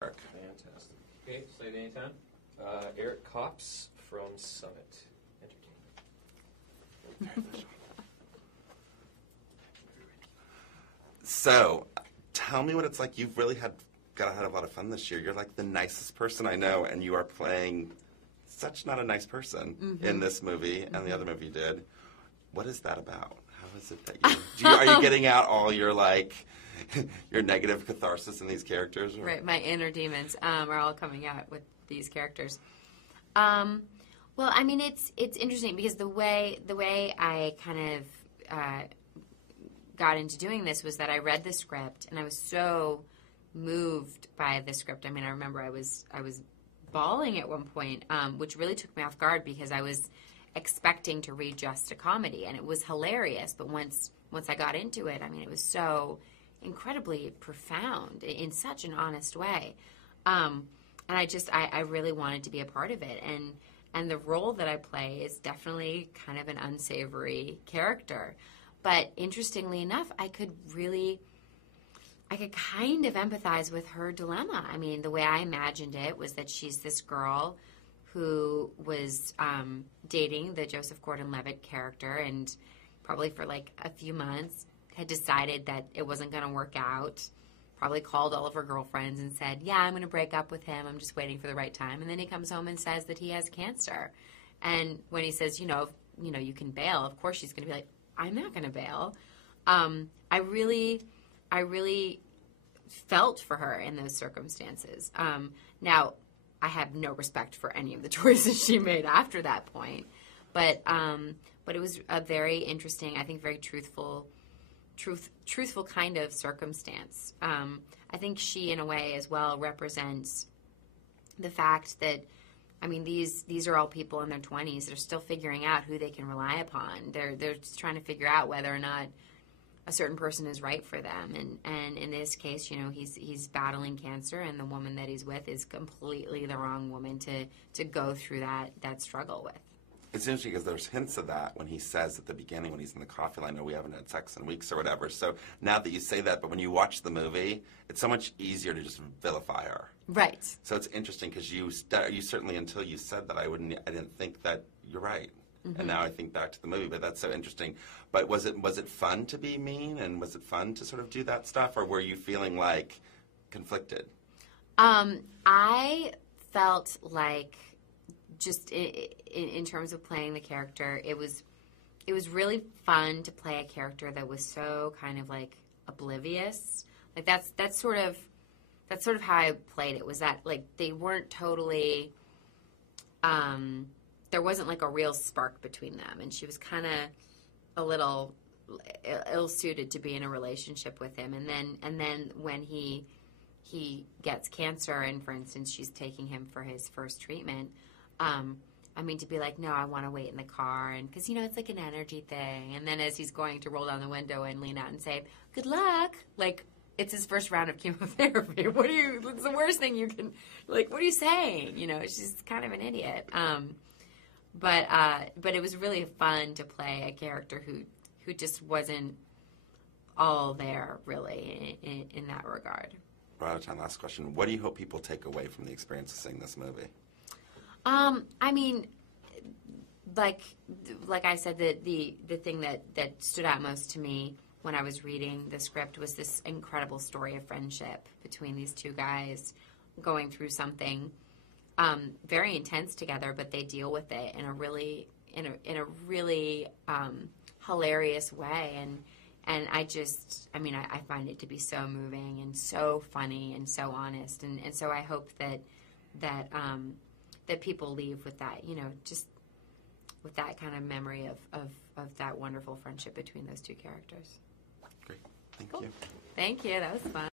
Fantastic. Okay, slate anytime. Eric Kops from Summit Entertainment. So, tell me what it's like. You've really had a lot of fun this year. You're like the nicest person I know, and you are playing such not a nice person in this movie and the other movie you did. What is that about? How is it that are you getting out all your your negative catharsis in these characters? Or? Right, my inner demons are all coming out with these characters. Well, I mean, it's interesting because the way I kind of got into doing this was that I read the script and I was so moved by the script. I mean, I remember I was bawling at one point, which really took me off guard because I was expecting to read just a comedy, and it was hilarious. But once I got into it, I mean, it was so incredibly profound in such an honest way, and I really wanted to be a part of it. And the role that I play is definitely kind of an unsavory character, but interestingly enough, I could kind of empathize with her dilemma. I mean, the way I imagined it was that she's this girl who was dating the Joseph Gordon-Levitt character, and probably for like a few months had decided that it wasn't going to work out. Probably called all of her girlfriends and said, yeah, I'm going to break up with him. I'm just waiting for the right time. And then he comes home and says that he has cancer. And when he says, you can bail, of course she's going to be like, I'm not going to bail. I really felt for her in those circumstances. Now, I have no respect for any of the choices she made after that point, but it was a very interesting, I think, very truthful kind of circumstance. I think she, in a way, as well, represents the fact that, I mean, these are all people in their 20s that are still figuring out who they can rely upon. They're just trying to figure out whether or not a certain person is right for them, and in this case, he's battling cancer, and the woman that he's with is completely the wrong woman to go through that struggle with. It's interesting because there's hints of that when he says at the beginning when he's in the coffee line, we haven't had sex in weeks or whatever. So now that you say that, but when you watch the movie, it's so much easier to just vilify her. Right. So it's interesting because you certainly, until you said that, I didn't think that you're right. Mm-hmm. And now I think back to the movie, but that's so interesting. But was it fun to be mean, and was it fun to sort of do that stuff, or were you feeling like conflicted? I felt like, just in terms of playing the character, it was really fun to play a character that was so kind of like oblivious. Like that's sort of how I played it. Was that like they weren't totally. There wasn't like a real spark between them, and she was kind of a little ill-suited to be in a relationship with him. And then when he gets cancer, and for instance she's taking him for his first treatment, I mean, to be like, no, I want to wait in the car, and because it's like an energy thing. And then as he's going to roll down the window and lean out and say, "Good luck," like it's his first round of chemotherapy. What's the worst thing you can, like? What are you saying? She's kind of an idiot. But it was really fun to play a character who just wasn't all there, really, in that regard. We're out of time. Last question. What do you hope people take away from the experience of seeing this movie? I mean, like I said, the thing that stood out most to me when I was reading the script was this incredible story of friendship between these two guys going through something very intense together, but they deal with it in a really hilarious way, and I find it to be so moving and so funny and so honest, and so I hope that people leave with that, just with that kind of memory of that wonderful friendship between those two characters. Great. Thank Cool. you. Thank you. That was fun.